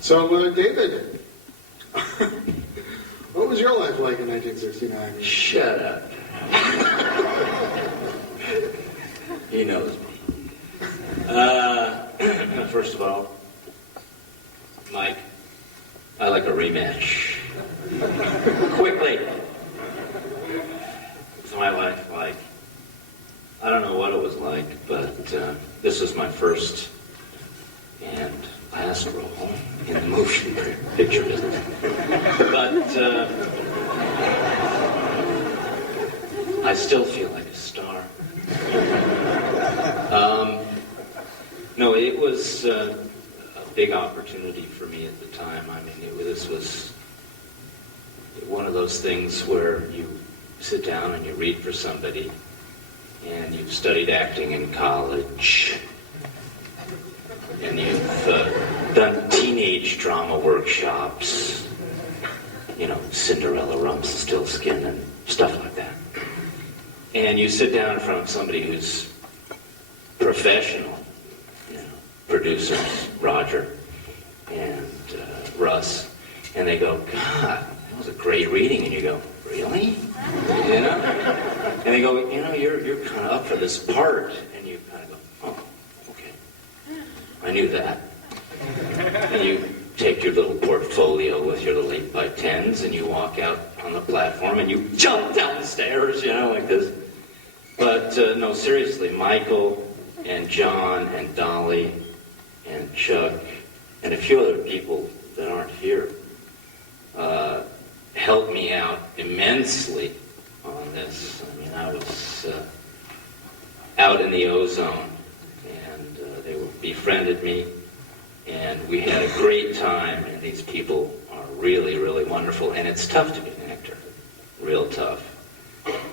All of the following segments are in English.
So, David, what was your life like in 1969? Shut up. He knows me. First of all, Mike, I like a rematch. Quickly. What's my life like? I don't know what it was like, but this was my first and last role in the motion picture business. But I still feel like a star. No, it was a big opportunity for me at the time. I mean, this was one of those things where you sit down and you read for somebody, and you've studied acting in college, and you've done teenage drama workshops, Cinderella, Rumpelstiltskin, and stuff like that. And you sit down in front of somebody who's professional, producers, Roger and Russ, and they go, God, that was a great reading. And you go, really? And they go, you're kind of up for this part. And you kind of go, oh, okay. I knew that. And you take your little portfolio with your little 8x10s and you walk out on the platform and you jump down the stairs, like this. But no, seriously, Michael and John and Dolly and Chuck and a few other people that aren't here helped me out immensely on this. I mean, I was out in the ozone, and they befriended me, and we had a great time, and these people are really, really wonderful, and it's tough to be an actor, real tough.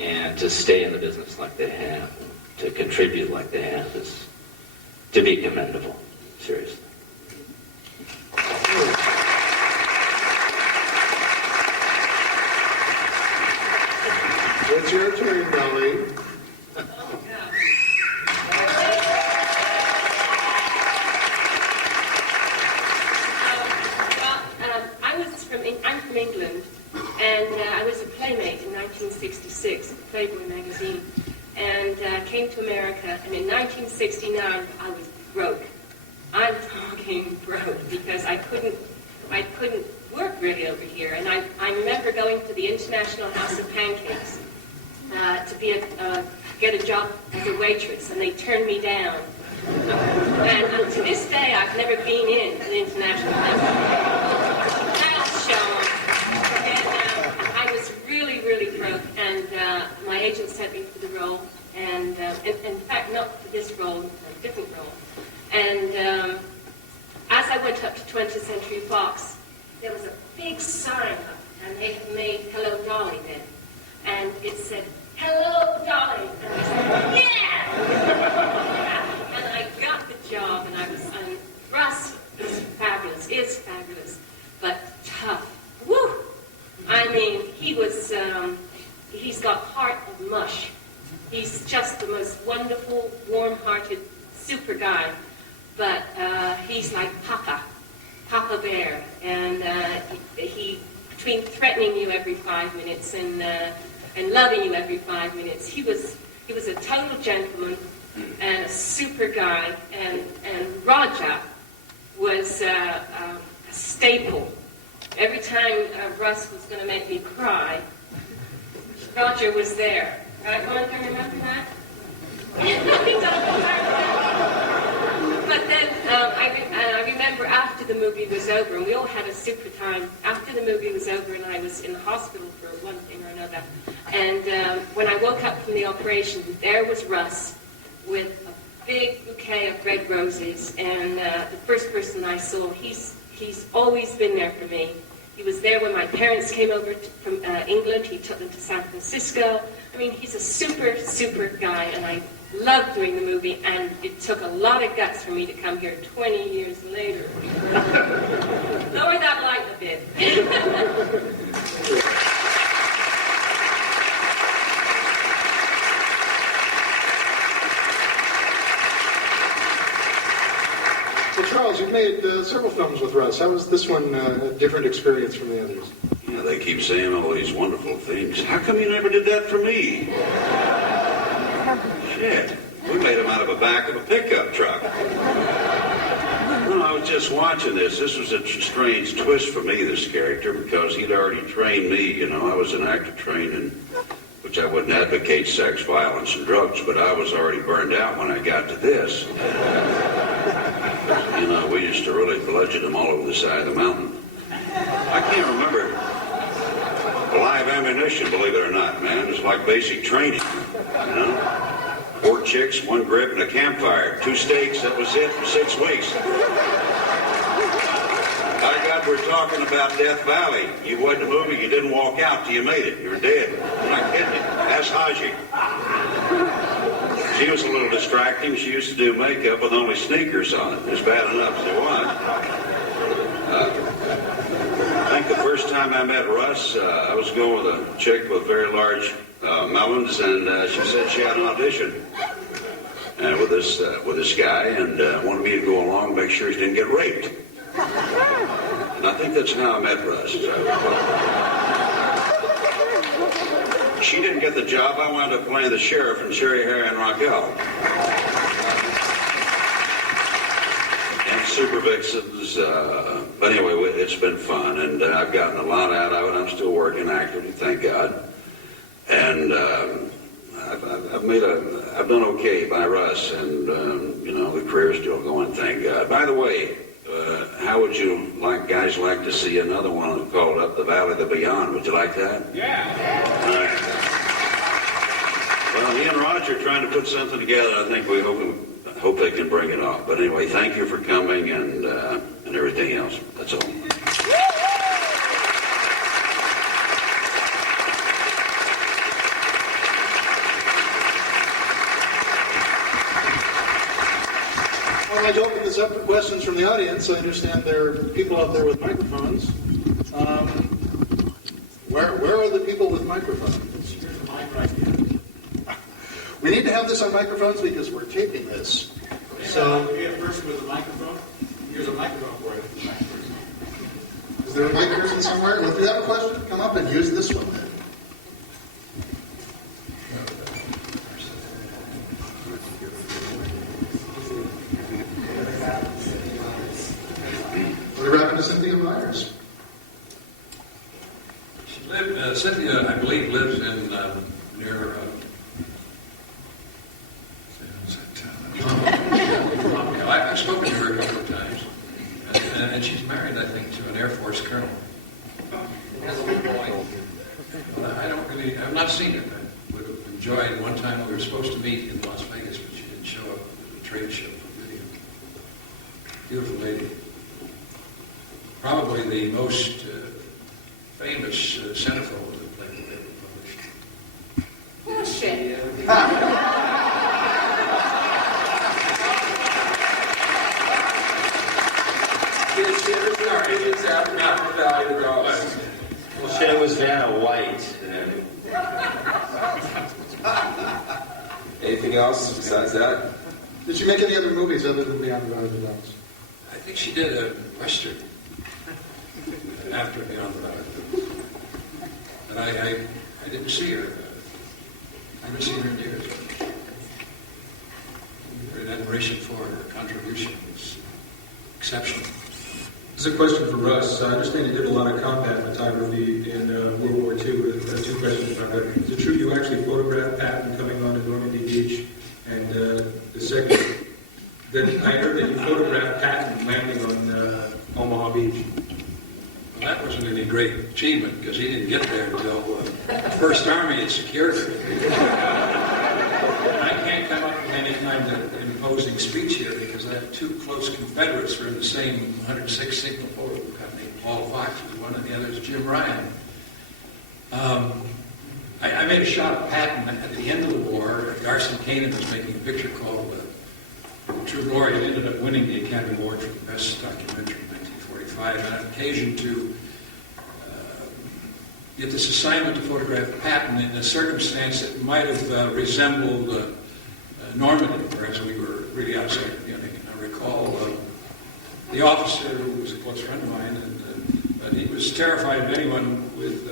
And to stay in the business like they have, to contribute like they have, is to be commendable, seriously. It's your turn, Dolly. I'm from England, and I was a playmate in 1966 at Playboy magazine, and came to America, and in 1969 I was broke. I'm talking broke, because I couldn't work really over here, and I remember going to the International House of Pancakes to get a job as a waitress, and they turned me down. And to this day, I've never been in an International House of Pancakes. And I was really, really broke, and my agent sent me for the role, and in fact, not for this role, a different role. And as I went up to 20th Century Fox, there was a big sign up, and they had made Hello, Dolly then. And it said, Hello, Dolly. And I said, yeah! And I got the job, and Russ is fabulous, but tough. Woo! I mean, he's got heart of mush. He's just the most wonderful, warm-hearted, super guy. But he's like Papa Bear, and he between threatening you every 5 minutes and loving you every 5 minutes, he was a total gentleman and a super guy, and Roger was a staple. Every time Russ was going to make me cry, Roger was there. Right, Monica, remember that? But then I remember after the movie was over, and we all had a super time. After the movie was over, and I was in the hospital for one thing or another, and when I woke up from the operation, there was Russ with a big bouquet of red roses, and the first person I saw, he's always been there for me. He was there when my parents came over from England. He took them to San Francisco. I mean, he's a super, super guy, and I loved doing the movie, and it took a lot of guts for me to come here 20 years later. Lower that light a bit. So Charles, you've made several films with Russ. How was this one a different experience from the others? Yeah, they keep saying all these wonderful things. How come you never did that for me? Shit. We made him out of the back of a pickup truck. No, I was just watching this. This was a strange twist for me, this character, because he'd already trained me. You know, I was an actor trained in, which I wouldn't advocate sex, violence, and drugs, but I was already burned out when I got to this. You know, we used to really bludgeon them all over the side of the mountain. I can't remember live ammunition, believe it or not, man. It's like basic training, you know? 4 chicks, 1 grip, and a campfire. 2 steaks, that was it for 6 weeks. By God, we're talking about Death Valley. You watched the movie, you didn't walk out till you made it. You're dead. I'm not kidding you. Ask Haji. She was a little distracting. She used to do makeup with only sneakers on it. It was bad enough as it was. I think the first time I met Russ, I was going with a chick with very large melons, and she said she had an audition with this guy, and wanted me to go along and make sure he didn't get raped. And I think that's how I met Russ. She didn't get the job. I wound up playing the sheriff in Sherry, Harry, and Raquel. And Super Vixens. But anyway, it's been fun, and I've gotten a lot out of it. I'm still working actively, thank God. And I've done okay by Russ, and you know, the career's still going, thank God. By the way, how would you guys like to see another one called Up the Valley of the Beyond? Would you like that? Yeah. Well, he and Roger are trying to put something together. I think we hope they can bring it off. But anyway, thank you for coming and everything else. That's all. I'd like to open this up for questions from the audience. I understand there are people out there with microphones. Where are the people with microphones? Here's a mic right here. We need to have this on microphones because we're taping this. So, we have a person with a microphone. Here's a microphone for you. Is there a mic person somewhere? Well, if you have a question, come up and use this one then. What happened to Cynthia Myers? Cynthia, I believe, lives in near. I've spoken to her a couple of times, and she's married, I think, to an Air Force colonel. Has a little boy. I've not seen her. I would have enjoyed one time we were supposed to meet in Las Vegas, but she didn't show up. It was a trade show for video. Beautiful lady. Probably the most famous centerfold that played ever published. Bullshit. Well, shit, it was Vanna White. Anything else besides that? Did she make any other movies other than Beyond the Valley of the Dogs? I think she did a Western after Beyond the Valley. But I didn't see her. I haven't seen her in years. Great admiration for her contribution was exceptional. This is a question for Russ. I understand you did a lot of combat photography in World War II. 2 questions about that. Is it true you actually photographed Patton coming on to Normandy Beach? And the second, then I heard that you photographed Patton landing on Omaha Beach. Well, that wasn't any great achievement because he didn't get there until the First Army had secured it. I can't come up with any kind of imposing speech here because I have 2 close Confederates who are in the same 106 Signal Photo Company. Paul Fox is one, and the other is Jim Ryan. I made a shot of Patton at the end of the war. Garson Kanin was making a picture called True Glory. It ended up winning the Academy Award for the Best Documentary in 1945. And I had occasion to get this assignment to photograph Patton in a circumstance that might have resembled Normandy, whereas we were really outside Munich. And I recall the officer, who was a close friend of mine, but he was terrified of anyone with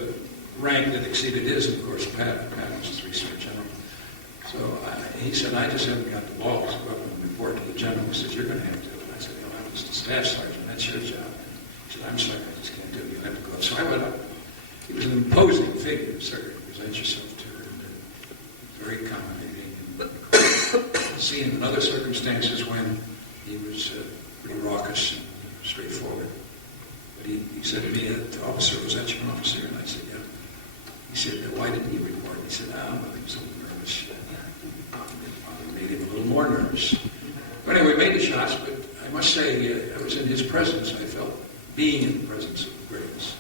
rank that exceeded his. And of course, Pat was the research general. So he said, I just haven't got the balls to go up and report to the general. He said, you're going to have to. And I said, I'm just a staff sergeant. That's your job. He said, I'm sorry, I just can't do it. You have to go up. So I went up. He was an imposing figure, sir, to present yourself to, and very accommodating. And seen in other circumstances when he was pretty raucous and straightforward. But he said to me, officer, was that your officer? And I said, yeah. He said, why didn't you report? He said, he was a little nervous. It made him a little more nervous. But anyway, we made the shots, but I must say, I was in his presence. I felt being in the presence of greatness.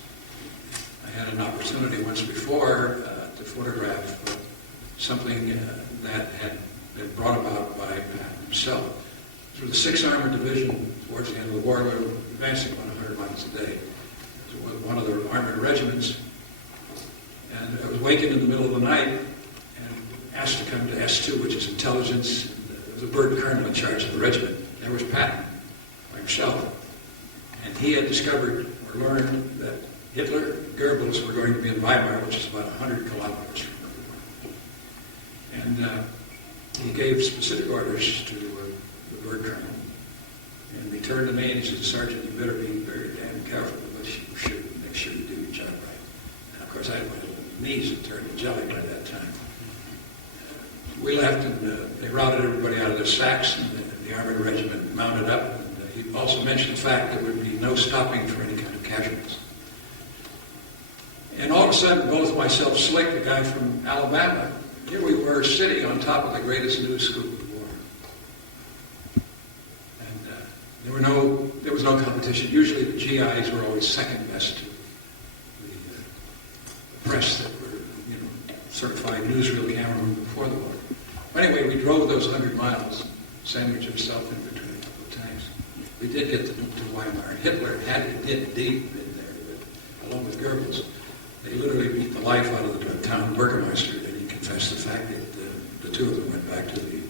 I had an opportunity once before to photograph something that had been brought about by Patton himself. Through the 6th Armored Division, towards the end of the war, we were advancing about 100 miles a day. It was one of the armored regiments. And I was wakened in the middle of the night and asked to come to S2, which is intelligence. There was a bird colonel in charge of the regiment. There was Patton, by himself. And he had discovered or learned that Hitler and Goebbels were going to be in Weimar, which is about 100 kilometers from everywhere. And he gave specific orders to the bird colonel. And he turned to me and he said, Sergeant, you better be very damn careful with what you shoot and make sure you do your job right. And of course, I had my knees had turned to jelly by that time. We left and they routed everybody out of their sacks, and the armored regiment mounted up. And he also mentioned the fact there would be no stopping for any kind of casualties. And all of a sudden, both myself, Slick, the guy from Alabama, here we were sitting on top of the greatest news scoop of the war. And there was no competition. Usually the GIs were always second best to the press that were, certified newsreel cameramen before the war. But anyway, we drove those 100 miles, sandwiched himself in between a couple of times. We did get to Weimar. Hitler had to get deep in there, but along with Goebbels, they literally beat the life out of the town burgomaster, and he confessed the fact that the two of them went back to the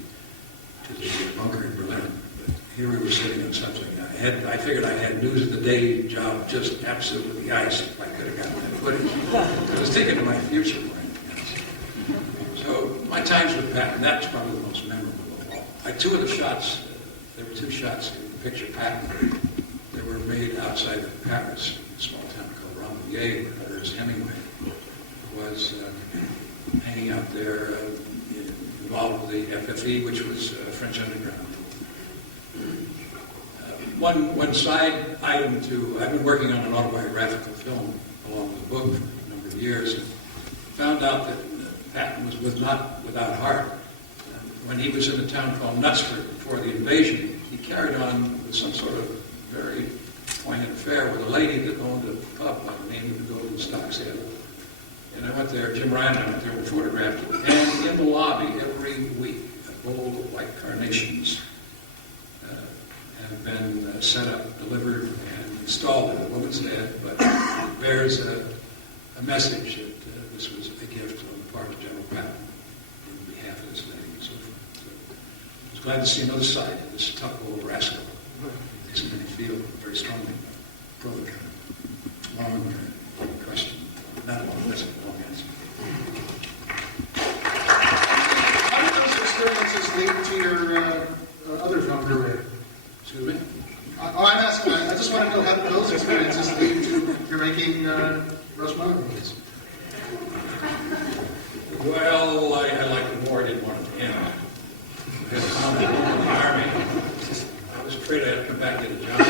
bunker in Berlin. But here we were sitting on something. I figured I had news of the day job just absolutely iced if I could have gotten that footage. I was thinking of my future more than anything else. So my times with Patton, that's probably the most memorable of all. Two of the shots, there were 2 shots in the picture Patton. They were made outside of Paris, a small town called Rambouillet, where Ernest Hemingway was hanging out there involved with the FFE, which was French Underground. One side item I've been working on an autobiographical film along with the book for a number of years, and found out that Patton was not without heart. When he was in a town called Knutsford before the invasion, he carried on with some sort of very poignant affair with a lady that owned a pub by the name of the Golden Stocks Inn. And I went there, Jim Ryan and I went there and photographed it. And in the lobby every week, a bowl of white carnations have been set up, delivered, and installed in a woman's head, but it bears a message that this was a gift on the part of General Patton on behalf of this lady and so forth. So I was glad to see another side of this tough old rascal. Makes me feel very strongly about brother. Long question. Not a long, that's a long answer. How did those experiences lead to your other film career? Excuse me? I'm asking, I just want to know how did those experiences lead to your making Russ Meyer movies? Well, I liked the war. I didn't want it to end. I had found out in the Army. I was afraid I had to come back and get a job.